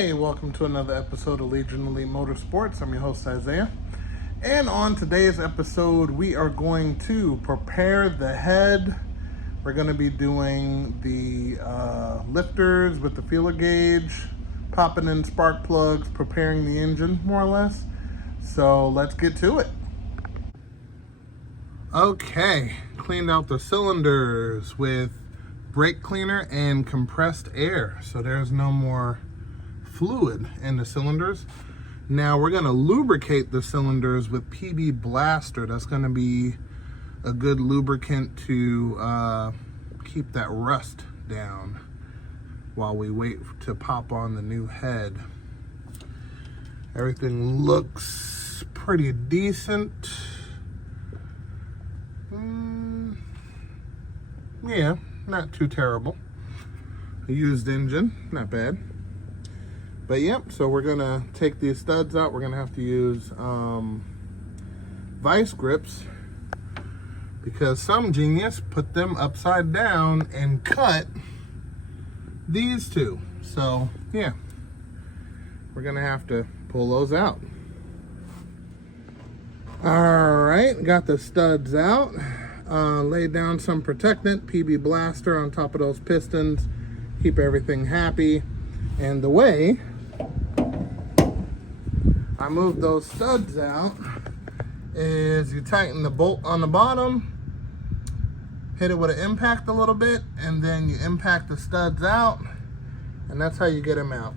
Hey, welcome to another episode of Legion Elite Motorsports. I'm your host, Isaiah. And on today's episode, we are going to prepare the head. We're going to be doing the lifters with the feeler gauge, popping in spark plugs, preparing the engine, more or less. So let's get to it. Okay, cleaned out the cylinders with brake cleaner and compressed air. So there's no more fluid in the cylinders. Now we're going to lubricate the cylinders with PB Blaster. That's going to be a good lubricant to keep that rust down while we wait to pop on the new head. Everything looks pretty decent. Yeah, not too terrible. A used engine, not bad. But yep, so we're gonna take these studs out. We're gonna have to use vice grips because some genius put them upside down and cut these two. So yeah, we're gonna have to pull those out. All right, got the studs out. Laid down some protectant, PB Blaster on top of those pistons. Keep everything happy. And the way I move those studs out is you tighten the bolt on the bottom, hit it with an impact a little bit, and then you impact the studs out, and that's how you get them out.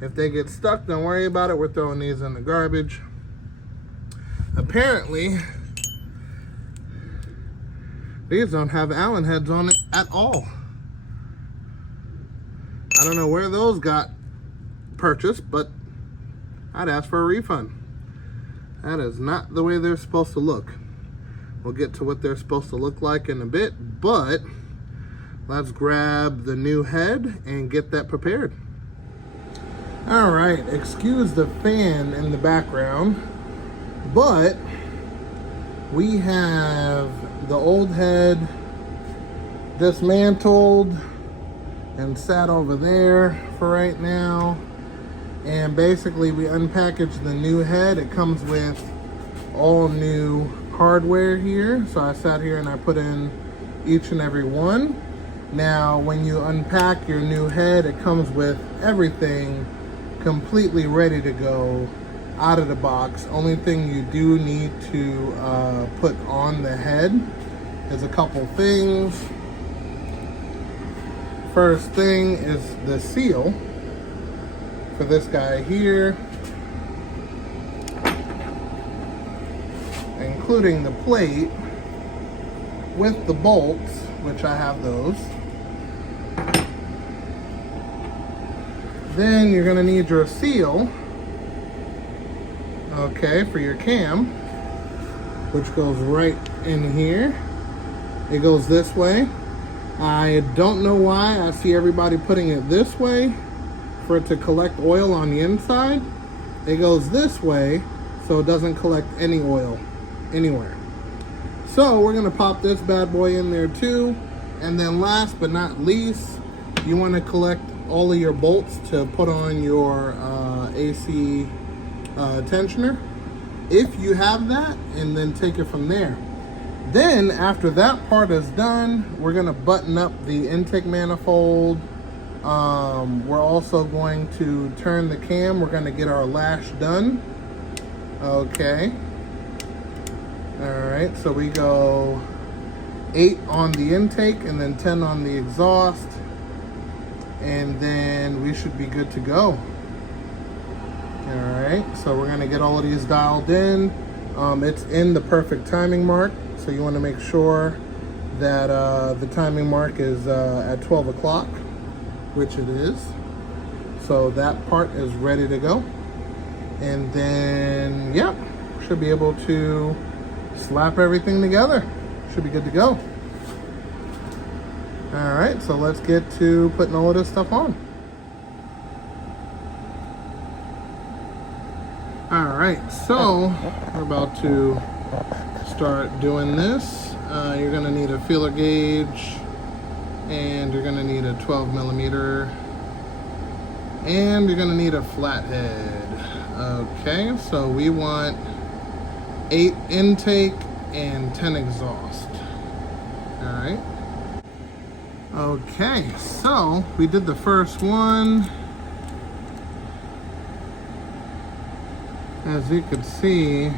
If they get stuck, don't worry about it. We're throwing these in the garbage. Apparently, these don't have Allen heads on it at all. I don't know where those got purchased, but I'd ask for a refund. That is not the way they're supposed to look. We'll get to what they're supposed to look like in a bit, but let's grab the new head and get that prepared. All right, excuse the fan in the background, but we have the old head dismantled and sat over there for right now. And basically we unpackaged the new head. It comes with all new hardware here. So I sat here and I put in each and every one. Now when you unpack your new head, it comes with everything completely ready to go out of the box. Only thing you do need to put on the head is a couple things. First thing is the seal for this guy here, including the plate with the bolts, which I have those. Then you're gonna need your seal, okay, for your cam, which goes right in here. It goes this way. I don't know why I see everybody putting it this way for it to collect oil on the inside. It goes this way so it doesn't collect any oil anywhere. So we're gonna pop this bad boy in there too. And then last but not least, you wanna collect all of your bolts to put on your AC tensioner, if you have that, and then take it from there. Then after that part is done, we're gonna button up the intake manifold. We're also going to turn the cam. We're gonna get our lash done. Okay. All right, so we go 8 on the intake and then 10 on the exhaust. And then we should be good to go. All right, so we're gonna get all of these dialed in. It's in the perfect timing mark. So you wanna make sure that the timing mark is at 12 o'clock. Which it is. So that part is ready to go. And then, yep, should be able to slap everything together. Should be good to go. All right, so let's get to putting all of this stuff on. All right, so we're about to start doing this. You're gonna need a feeler gauge, and you're gonna need a 12 millimeter And you're gonna need a flathead. Okay, so we want 8 intake and 10 exhaust. All right. Okay, so we did the first one. As you can see,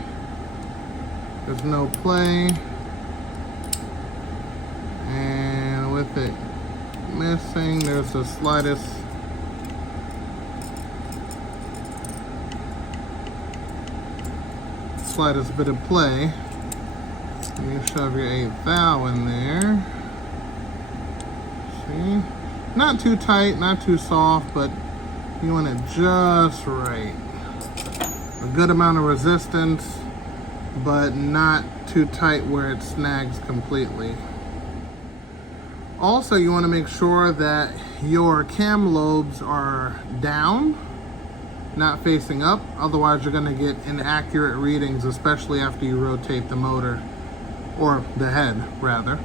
there's no play. And with it missing, there's the slightest bit of play. And you shove your 8th thou in there. See? Not too tight, not too soft, but you want it just right. A good amount of resistance, but not too tight where it snags completely. Also, you want to make sure that your cam lobes are down, not facing up. Otherwise, you're going to get inaccurate readings, especially after you rotate the motor, or the head, rather.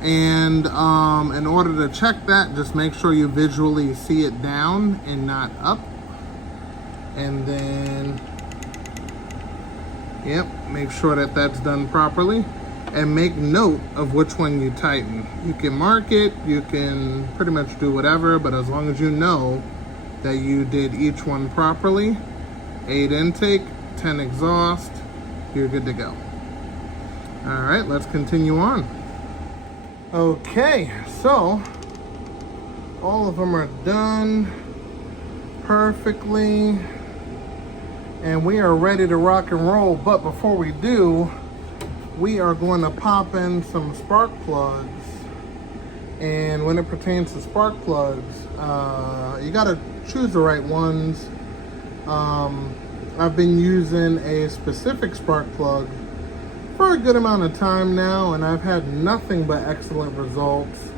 And in order to check that, just make sure you visually see it down and not up. And then, yep, make sure that that's done properly. And make note of which one you tighten. You can mark it, you can pretty much do whatever, but as long as you know that you did each one properly, 8 intake, 10 exhaust, you're good to go. All right, let's continue on. Okay, so all of them are done perfectly, and we are ready to rock and roll. But before we do, we are going to pop in some spark plugs. And when it pertains to spark plugs, you got to choose the right ones. I've been using a specific spark plug for a good amount of time now, and I've had nothing but excellent results.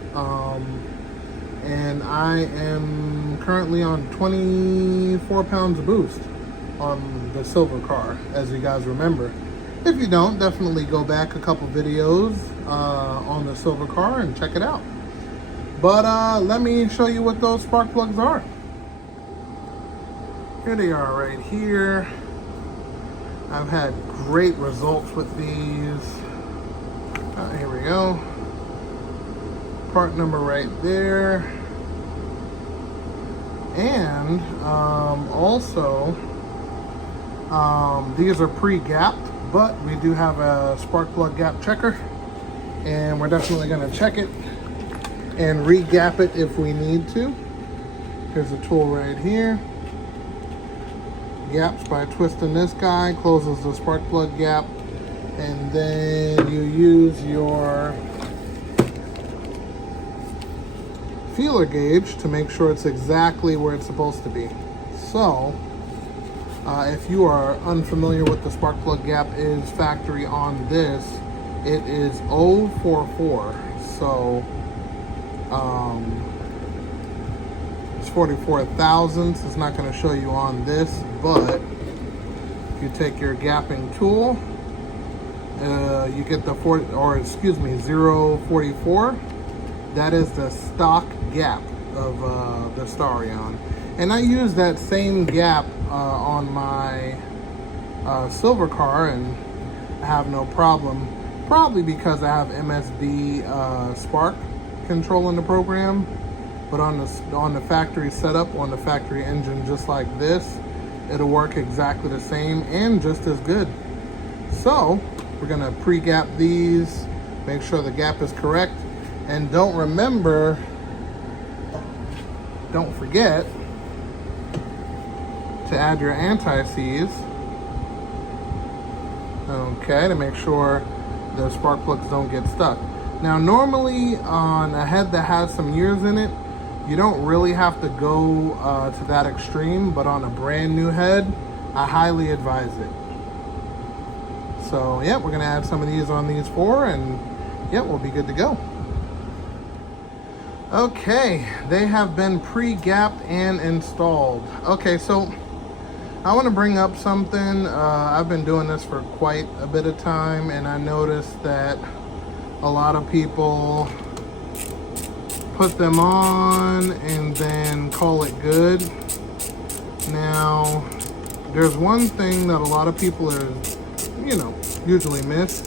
And I am currently on 24 pounds of boost on the silver car, as you guys remember. If you don't, definitely go back a couple videos on the silver car and check it out. But let me show you what those spark plugs are. Here they are right here. I've had great results with these. Here we go. Part number right there. And also, these are pre-gapped, but we do have a spark plug gap checker, and we're definitely going to check it and re-gap it if we need to. Here's a tool right here. Gaps by twisting this guy, closes the spark plug gap, and then you use your feeler gauge to make sure it's exactly where it's supposed to be. So if you are unfamiliar with the spark plug gap is factory on this, it is 044. So it's 44 thousandths. It's not going to show you on this, but if you take your gapping tool, you get the 044. That is the stock gap of the Starion. And I use that same gap on my silver car and I have no problem. Probably because I have MSB Spark control in the program. But on the factory setup, on the factory engine just like this, it'll work exactly the same and just as good. So we're gonna pre-gap these, make sure the gap is correct. And don't forget to add your anti-seize, okay, to make sure the spark plugs don't get stuck. Now, normally on a head that has some years in it, you don't really have to go to that extreme, but on a brand new head, I highly advise it. So, yeah, we're gonna add some of these on these 4, and yeah, we'll be good to go. Okay, they have been pre-gapped and installed. Okay, so I want to bring up something. I've been doing this for quite a bit of time, and I noticed that a lot of people put them on and then call it good. Now, there's one thing that a lot of people are, usually miss.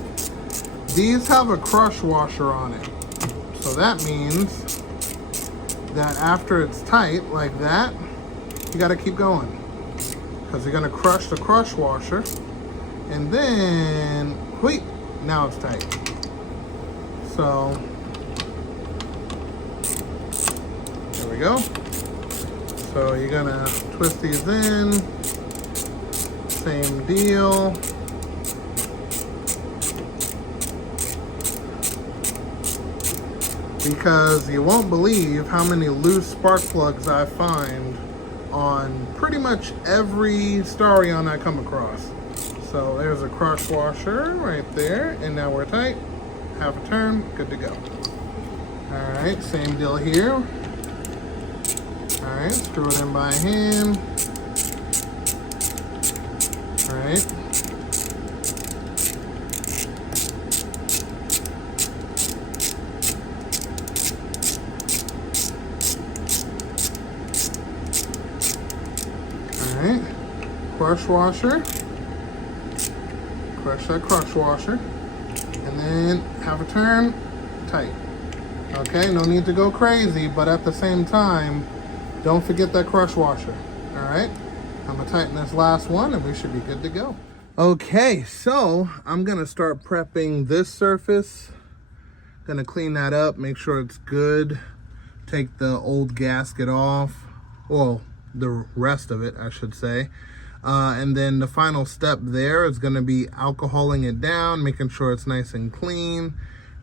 These have a crush washer on it. So that means that after it's tight like that, you gotta keep going. Because you're gonna crush the crush washer. And then, wait, now it's tight. So, there we go. So you're gonna twist these in, same deal. Because you won't believe how many loose spark plugs I find on pretty much every Starion I come across. So there's a crush washer right there, and now we're tight. Half a turn, good to go. All right, same deal here. All right, screw it in by hand. All right. All right, crush washer. Crush that crush washer. And then have a turn, tight. Okay, no need to go crazy, but at the same time, don't forget that crush washer. All right, I'm gonna tighten this last one and we should be good to go. Okay, so I'm gonna start prepping this surface. Gonna clean that up, make sure it's good. Take the old gasket off. Well, the rest of it, I should say. And then the final step there is going to be alcoholing it down, making sure it's nice and clean,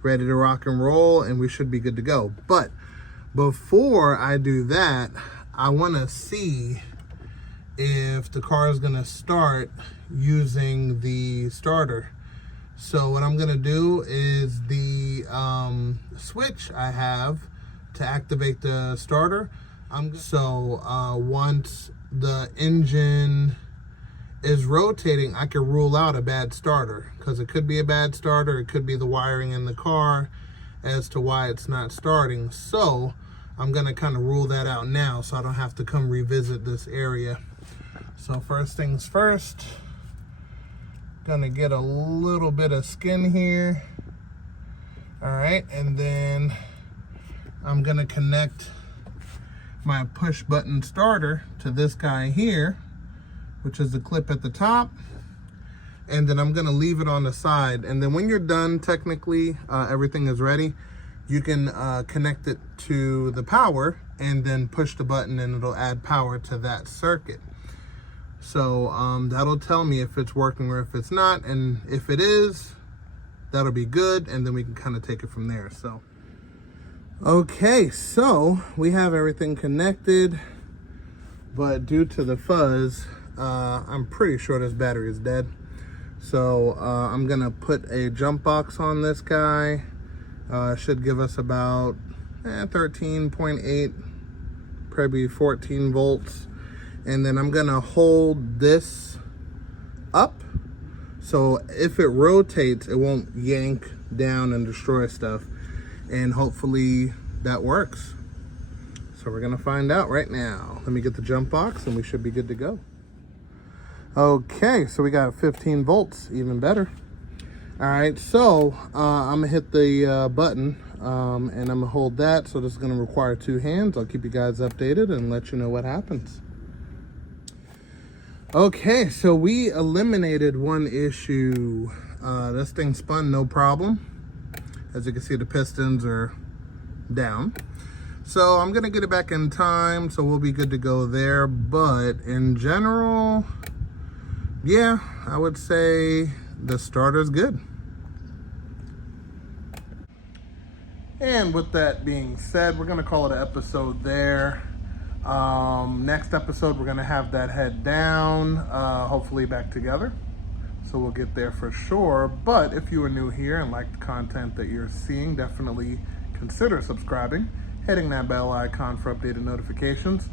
ready to rock and roll, and we should be good to go. But before I do that, I want to see if the car is going to start using the starter. So what I'm going to do is the switch I have to activate the starter. Once the engine is rotating, I can rule out a bad starter, because it could be a bad starter, it could be the wiring in the car as to why it's not starting. So I'm gonna kind of rule that out now so I don't have to come revisit this area. So first things first, gonna get a little bit of skin here. All right, and then I'm gonna connect my push button starter to this guy here, which is the clip at the top, and then I'm gonna leave it on the side. And then when you're done, technically everything is ready, you can connect it to the power and then push the button and it'll add power to that circuit. So that'll tell me if it's working or if it's not, and if it is, that'll be good, and then we can kind of take it from there. So okay, so we have everything connected, but due to the fuzz, I'm pretty sure this battery is dead. So I'm gonna put a jump box on this guy. Should give us about 13.8, probably 14 volts. And then I'm gonna hold this up, so if it rotates, it won't yank down and destroy stuff. And hopefully that works. So we're gonna find out right now. Let me get the jump box and we should be good to go. Okay, so we got 15 volts, even better. All right, so I'm gonna hit the button and I'm gonna hold that. So this is gonna require 2 hands. I'll keep you guys updated and let you know what happens. Okay, so we eliminated one issue. This thing spun no problem. As you can see, the pistons are down. So I'm gonna get it back in time, so we'll be good to go there. But in general, yeah, I would say the starter's good. And with that being said, we're gonna call it an episode there. Next episode, we're gonna have that head down, hopefully back together. So we'll get there for sure. But if you are new here and like the content that you're seeing, definitely consider subscribing, hitting that bell icon for updated notifications.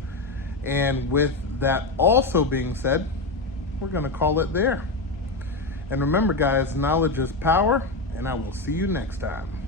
And with that also being said, we're gonna call it there. And remember guys, knowledge is power, and I will see you next time.